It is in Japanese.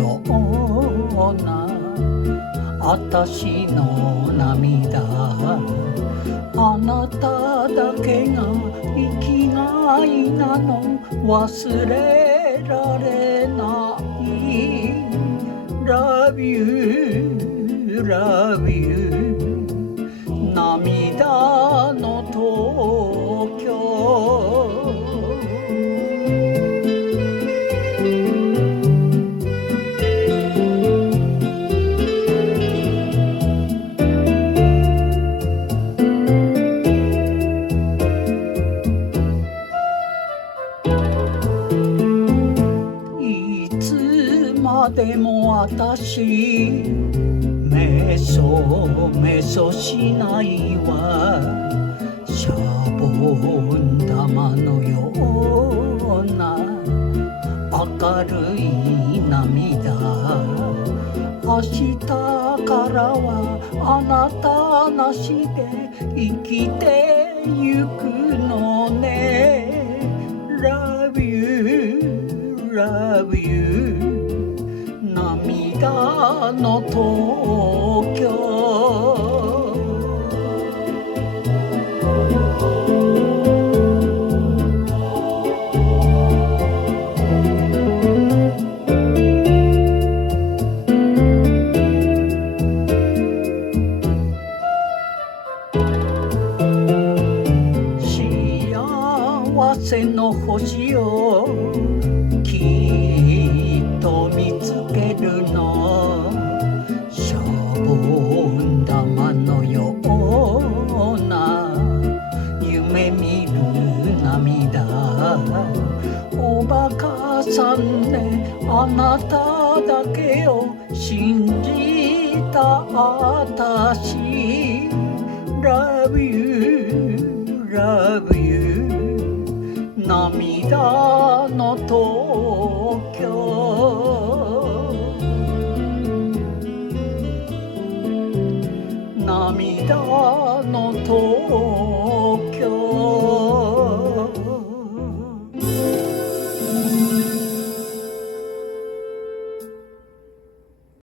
ようなあたしの涙、あなただけが生きがいなの忘れられない。 Love you, love you 涙の東京。でも私めそめそしないわ。シャボン玉のような明るい涙、明日からはあなたなしで生きてゆくのね。 Love you, love you 涙の東京。幸せの星をきっと見つけるの。シャボン玉のような夢見る涙、おバカさんね、あなただけを信じたあたし。 Love you, love you 涙の東